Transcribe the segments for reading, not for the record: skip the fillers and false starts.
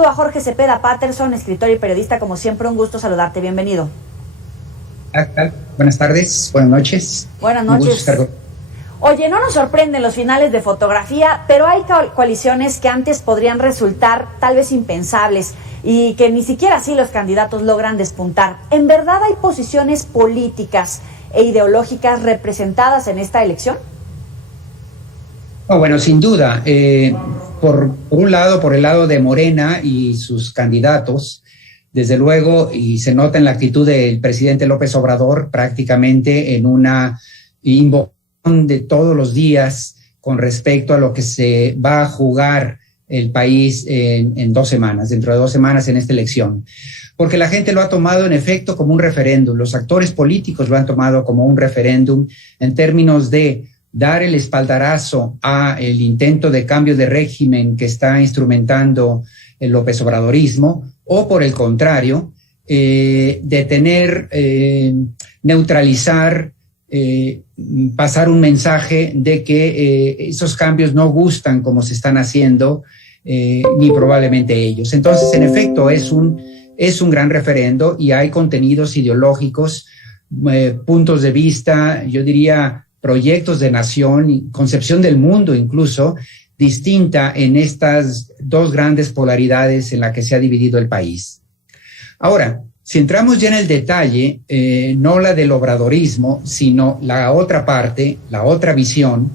saludo a Jorge Cepeda Patterson, escritor y periodista. Como siempre, un gusto saludarte. Bienvenido. Buenas tardes, buenas noches. Buenas noches. Oye, no nos sorprenden los finales de fotografía, pero hay coaliciones que antes podrían resultar tal vez impensables y que ni siquiera así los candidatos logran despuntar. ¿En verdad hay posiciones políticas e ideológicas representadas en esta elección? Oh, bueno, sin duda. Por un lado, por el lado de Morena y sus candidatos, desde luego, y se nota en la actitud del presidente López Obrador, prácticamente en una invocación de todos los días con respecto a lo que se va a jugar el país en 2 semanas, dentro de 2 semanas en esta elección. Porque la gente lo ha tomado en efecto como un referéndum, los actores políticos lo han tomado como un referéndum en términos de dar el espaldarazo a el intento de cambio de régimen que está instrumentando el López Obradorismo, o por el contrario, detener, neutralizar, pasar un mensaje de que esos cambios no gustan como se están haciendo, ni probablemente ellos. Entonces, en efecto, es un gran referendo y hay contenidos ideológicos, puntos de vista, yo diría, proyectos de nación, concepción del mundo incluso, distinta en estas 2 grandes polaridades en las que se ha dividido el país. Ahora, si entramos ya en el detalle, no la del obradorismo, sino la otra parte, la otra visión,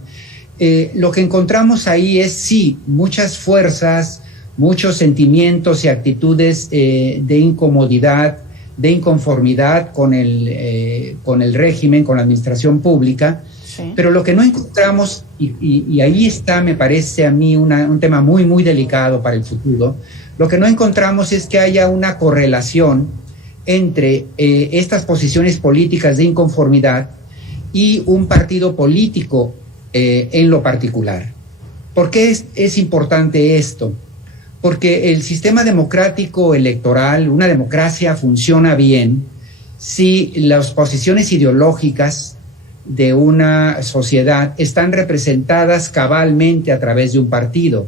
lo que encontramos ahí es, sí, muchas fuerzas, muchos sentimientos y actitudes de incomodidad, de inconformidad con el régimen, con la administración pública, sí. Pero lo que no encontramos, y ahí está, me parece a mí, un tema muy, muy delicado para el futuro, lo que no encontramos es que haya una correlación entre estas posiciones políticas de inconformidad y un partido político en lo particular. ¿Por qué es importante esto? Porque el sistema democrático electoral, una democracia, funciona bien si las posiciones ideológicas de una sociedad están representadas cabalmente a través de un partido,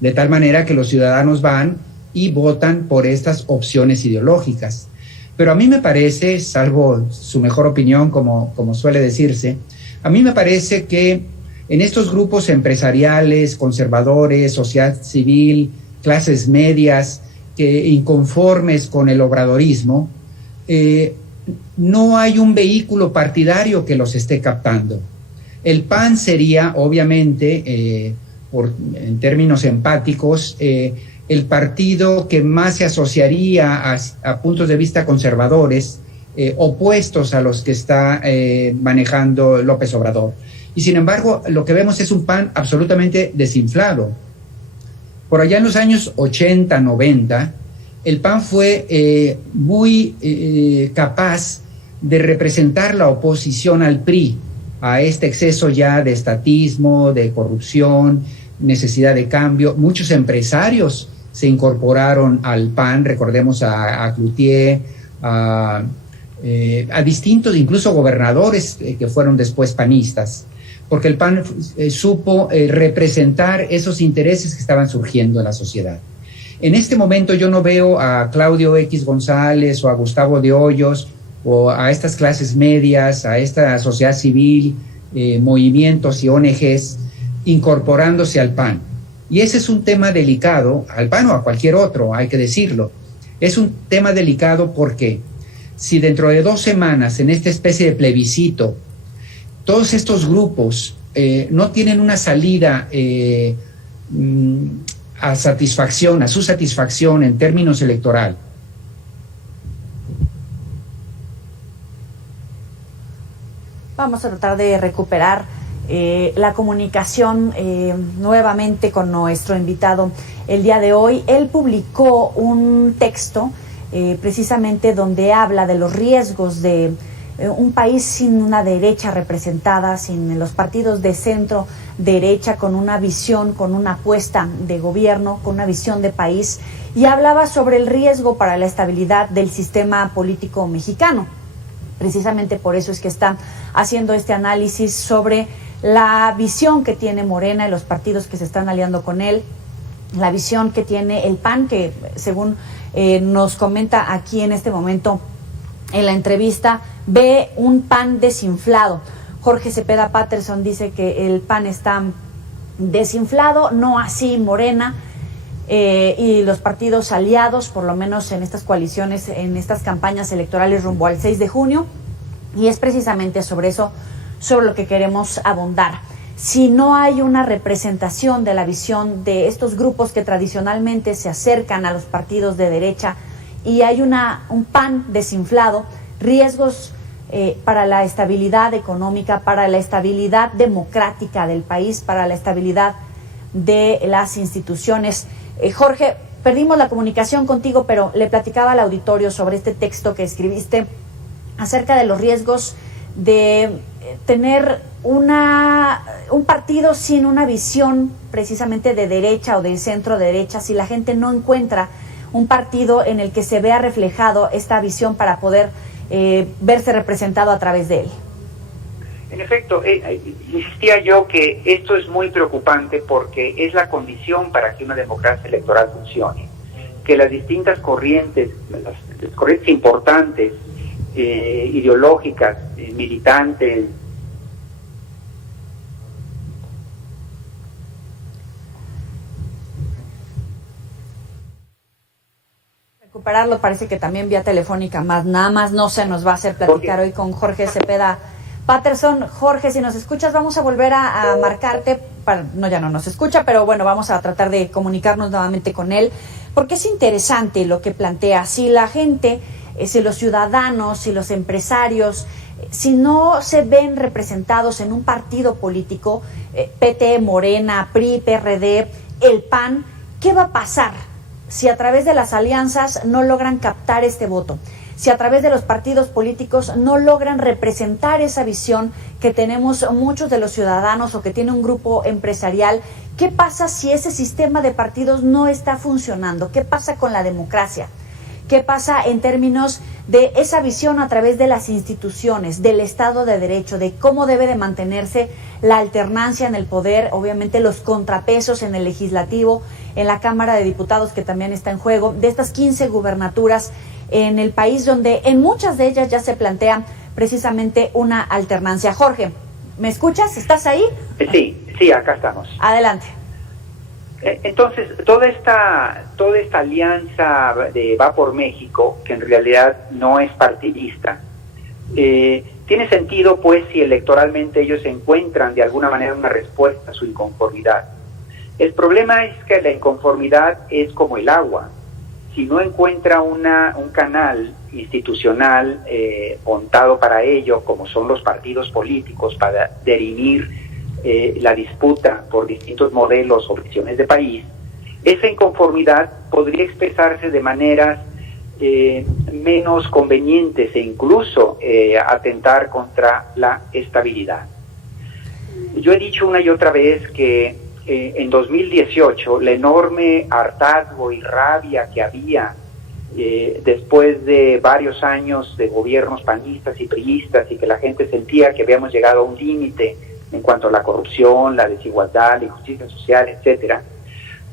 de tal manera que los ciudadanos van y votan por estas opciones ideológicas. Pero a mí me parece, salvo su mejor opinión, como suele decirse, a mí me parece que en estos grupos empresariales, conservadores, sociedad civil, clases medias, inconformes con el obradorismo, no hay un vehículo partidario que los esté captando. El PAN sería, obviamente, en términos empáticos, el partido que más se asociaría a puntos de vista conservadores, opuestos a los que está manejando López Obrador. Y sin embargo, lo que vemos es un PAN absolutamente desinflado. Por allá en los años 80, 90, el PAN fue muy capaz de representar la oposición al PRI, a este exceso ya de estatismo, de corrupción, necesidad de cambio. Muchos empresarios se incorporaron al PAN, recordemos a Cloutier, a distintos, incluso gobernadores que fueron después panistas, porque el PAN supo representar esos intereses que estaban surgiendo en la sociedad. En este momento yo no veo a Claudio X González o a Gustavo de Hoyos o a estas clases medias, a esta sociedad civil, movimientos y ONGs incorporándose al PAN. Y ese es un tema delicado, al PAN o a cualquier otro, hay que decirlo. Es un tema delicado porque si dentro de 2 semanas, en esta especie de plebiscito, todos estos grupos no tienen una salida a su satisfacción en términos electoral. Vamos a tratar de recuperar la comunicación nuevamente con nuestro invitado el día de hoy. Él publicó un texto precisamente donde habla de los riesgos de un país sin una derecha representada, sin los partidos de centro derecha, con una visión, con una apuesta de gobierno, con una visión de país, y hablaba sobre el riesgo para la estabilidad del sistema político mexicano. Precisamente por eso es que está haciendo este análisis sobre la visión que tiene Morena y los partidos que se están aliando con él la visión que tiene el PAN, que según nos comenta aquí en este momento en la entrevista, ve un PAN desinflado. Jorge Cepeda Patterson dice que el PAN está desinflado, no así Morena y los partidos aliados, por lo menos en estas coaliciones, en estas campañas electorales rumbo al 6 de junio, y es precisamente sobre eso, sobre lo que queremos abundar. Si no hay una representación de la visión de estos grupos que tradicionalmente se acercan a los partidos de derecha y hay un PAN desinflado, riesgos para la estabilidad económica, para la estabilidad democrática del país, para la estabilidad de las instituciones. Jorge, perdimos la comunicación contigo, pero le platicaba al auditorio sobre este texto que escribiste acerca de los riesgos de tener un partido sin una visión precisamente de derecha o del centro derecha, si la gente no encuentra un partido en el que se vea reflejado esta visión para poder verse representado a través de él. En efecto, insistía yo que esto es muy preocupante porque es la condición para que una democracia electoral funcione, que las distintas corrientes, las corrientes importantes, ideológicas, militantes, recuperarlo, parece que también vía telefónica, nada más no se nos va a hacer platicar hoy con Jorge Cepeda Patterson. Jorge, si nos escuchas, vamos a volver a marcarte, no, ya no nos escucha, pero bueno, vamos a tratar de comunicarnos nuevamente con él, porque es interesante lo que plantea. Si la gente, si los ciudadanos, si los empresarios, si no se ven representados en un partido político, PT, Morena, PRI, PRD, el PAN, ¿qué va a pasar si a través de las alianzas no logran captar este voto? Si a través de los partidos políticos no logran representar esa visión que tenemos muchos de los ciudadanos o que tiene un grupo empresarial, ¿qué pasa si ese sistema de partidos no está funcionando? ¿Qué pasa con la democracia? ¿Qué pasa en términos de esa visión a través de las instituciones, del Estado de Derecho, de cómo debe de mantenerse la alternancia en el poder, obviamente los contrapesos en el legislativo, en la Cámara de Diputados que también está en juego, de estas 15 gubernaturas en el país donde en muchas de ellas ya se plantea precisamente una alternancia? Jorge, ¿me escuchas? ¿Estás ahí? Sí, acá estamos. Adelante. Entonces, toda esta alianza de Va por México, que en realidad no es partidista, tiene sentido pues si electoralmente ellos encuentran de alguna manera una respuesta a su inconformidad. El problema es que la inconformidad es como el agua. Si no encuentra un canal institucional montado para ello, como son los partidos políticos, para dirimir la disputa por distintos modelos o visiones de país, esa inconformidad podría expresarse de maneras menos convenientes e incluso atentar contra la estabilidad. Yo he dicho una y otra vez que en 2018 la enorme hartazgo y rabia que había después de varios años de gobiernos panistas y priistas, y que la gente sentía que habíamos llegado a un límite en cuanto a la corrupción, la desigualdad, la injusticia social, etcétera,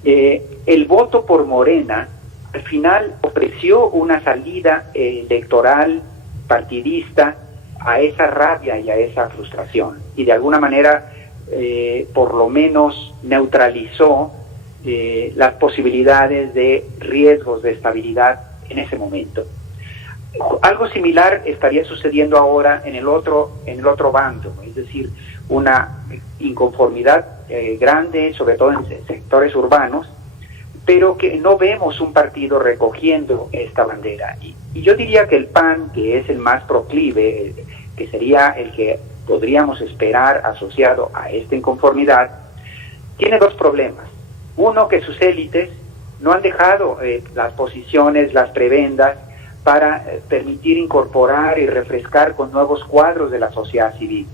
el voto por Morena al final ofreció una salida electoral partidista a esa rabia y a esa frustración, y de alguna manera por lo menos neutralizó las posibilidades de riesgos de estabilidad en ese momento. Algo similar estaría sucediendo ahora en el otro bando, ¿no? Es decir, una inconformidad grande, sobre todo en sectores urbanos, pero que no vemos un partido recogiendo esta bandera. Y yo diría que el PAN, que es el más proclive, que sería el que podríamos esperar asociado a esta inconformidad, tiene dos problemas. Uno, que sus élites no han dejado las posiciones, las prebendas, para permitir incorporar y refrescar con nuevos cuadros de la sociedad civil.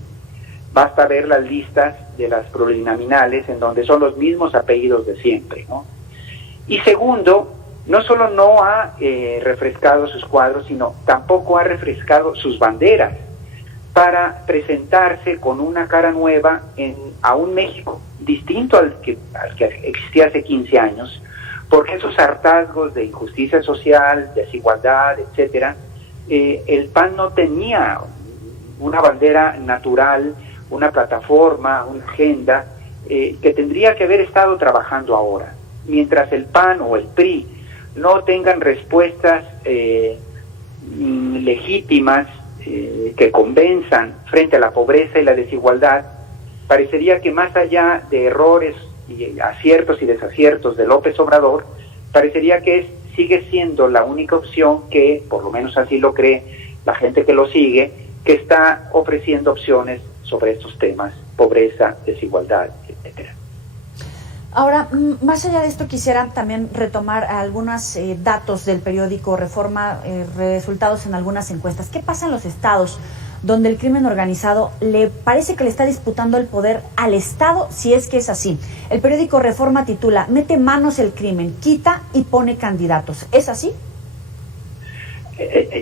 Basta ver las listas de las plurinominales en donde son los mismos apellidos de siempre, ¿no? Y segundo, no solo no ha refrescado sus cuadros, sino tampoco ha refrescado sus banderas. para presentarse con una cara nueva a un México distinto al que existía hace 15 años, porque esos hartazgos de injusticia social, desigualdad, etcétera, el PAN no tenía una bandera natural, una plataforma, una agenda que tendría que haber estado trabajando ahora. Mientras el PAN o el PRI no tengan respuestas legítimas que convenzan frente a la pobreza y la desigualdad, parecería que más allá de errores y aciertos y desaciertos de López Obrador, parecería que sigue siendo la única opción que, por lo menos así lo cree la gente que lo sigue, que está ofreciendo opciones sobre estos temas: pobreza, desigualdad, etcétera. Ahora, más allá de esto, quisiera también retomar algunos datos del periódico Reforma, resultados en algunas encuestas. ¿Qué pasa en los estados donde el crimen organizado le parece que le está disputando el poder al Estado, si es que es así? El periódico Reforma titula: mete manos el crimen, quita y pone candidatos. ¿Es así?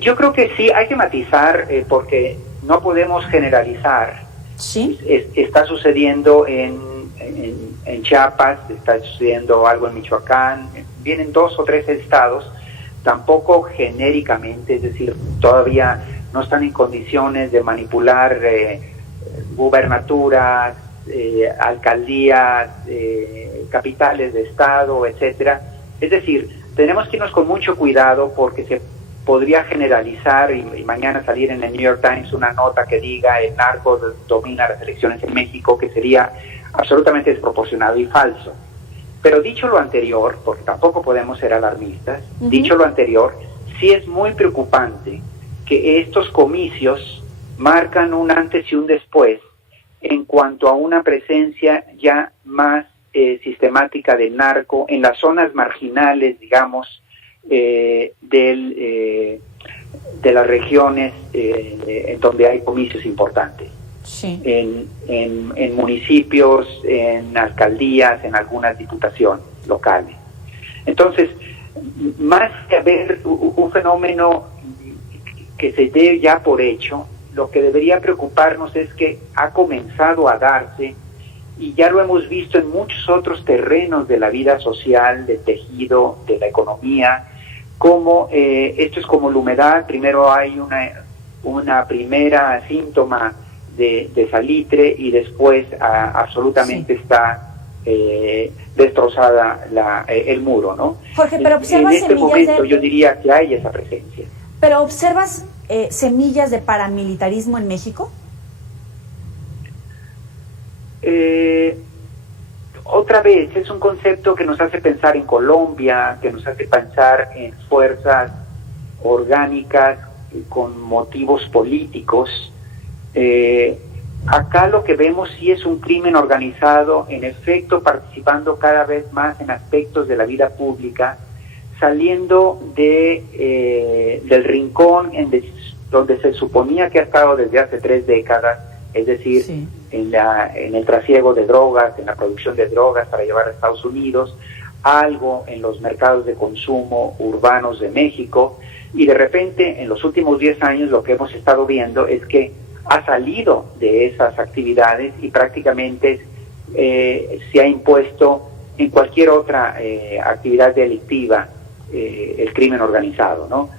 Yo creo que sí, hay que matizar porque no podemos generalizar. ¿Sí? Está sucediendo en Chiapas, está sucediendo algo en Michoacán, vienen 2 o 3 estados, tampoco genéricamente, es decir, todavía no están en condiciones de manipular gubernaturas, alcaldías, capitales de estado, etcétera. Es decir, tenemos que irnos con mucho cuidado porque se podría generalizar y mañana salir en el New York Times una nota que diga el narco domina las elecciones en México, que sería absolutamente desproporcionado y falso. Pero dicho lo anterior, porque tampoco podemos ser alarmistas, dicho lo anterior, sí es muy preocupante que estos comicios marcan un antes y un después en cuanto a una presencia ya más sistemática del narco en las zonas marginales, digamos, de las regiones en donde hay comicios importantes. Sí. En municipios, en alcaldías, en algunas diputaciones locales. Entonces, más que haber un fenómeno que se dé ya por hecho, lo que debería preocuparnos es que ha comenzado a darse, y ya lo hemos visto en muchos otros terrenos de la vida social, del tejido, de la economía, como esto es como la humedad. Primero hay una primera síntoma de salitre y después absolutamente está destrozada el muro, ¿no? Jorge, pero observas en este momento yo diría que hay esa presencia. ¿Pero observas semillas de paramilitarismo en México? Otra vez, es un concepto que nos hace pensar en Colombia, que nos hace pensar en fuerzas orgánicas con motivos políticos. Acá lo que vemos sí es un crimen organizado, en efecto participando cada vez más en aspectos de la vida pública, saliendo del rincón donde se suponía que ha estado desde hace 3 décadas, es decir, sí, en el trasiego de drogas, en la producción de drogas para llevar a Estados Unidos, algo en los mercados de consumo urbanos de México, y de repente en los últimos 10 años lo que hemos estado viendo es que ha salido de esas actividades y prácticamente se ha impuesto en cualquier otra actividad delictiva el crimen organizado, ¿no?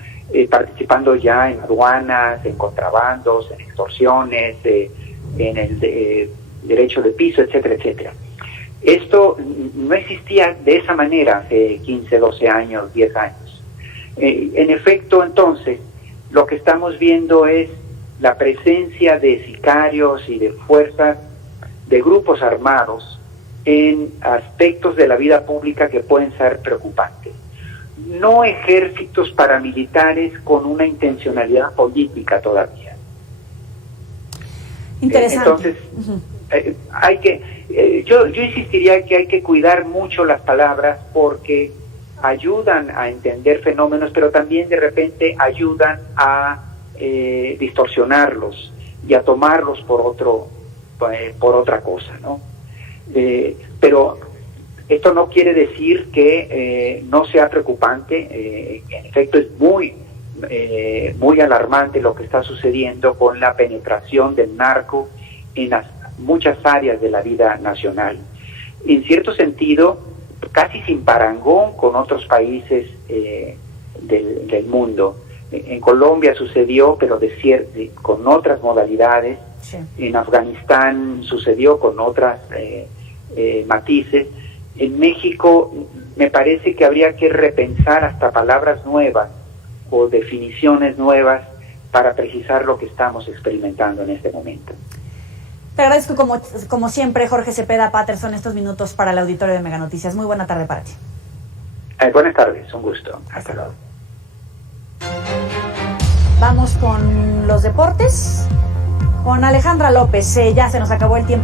Participando ya en aduanas, en contrabandos, en extorsiones, en el derecho de piso, etcétera, etcétera. Esto no existía de esa manera hace 15, 12 años, 10 años. En efecto, entonces, lo que estamos viendo es la presencia de sicarios y de fuerzas, de grupos armados en aspectos de la vida pública que pueden ser preocupantes. No ejércitos paramilitares con una intencionalidad política todavía. Interesante. Entonces, hay que, yo insistiría que hay que cuidar mucho las palabras porque ayudan a entender fenómenos, pero también de repente ayudan a distorsionarlos y a tomarlos por otra cosa, ¿no? Pero esto no quiere decir que no sea preocupante. En efecto, es muy, muy alarmante lo que está sucediendo con la penetración del narco en muchas áreas de la vida nacional. En cierto sentido, casi sin parangón con otros países del mundo. En Colombia sucedió, pero con otras modalidades. Sí. En Afganistán sucedió con otras matices. En México me parece que habría que repensar hasta palabras nuevas o definiciones nuevas para precisar lo que estamos experimentando en este momento. Te agradezco como siempre, Jorge Cepeda Patterson, estos minutos para el auditorio de Mega Noticias. Muy buena tarde para ti. Buenas tardes, un gusto. Hasta luego. Vamos con los deportes, con Alejandra López. Ya se nos acabó el tiempo.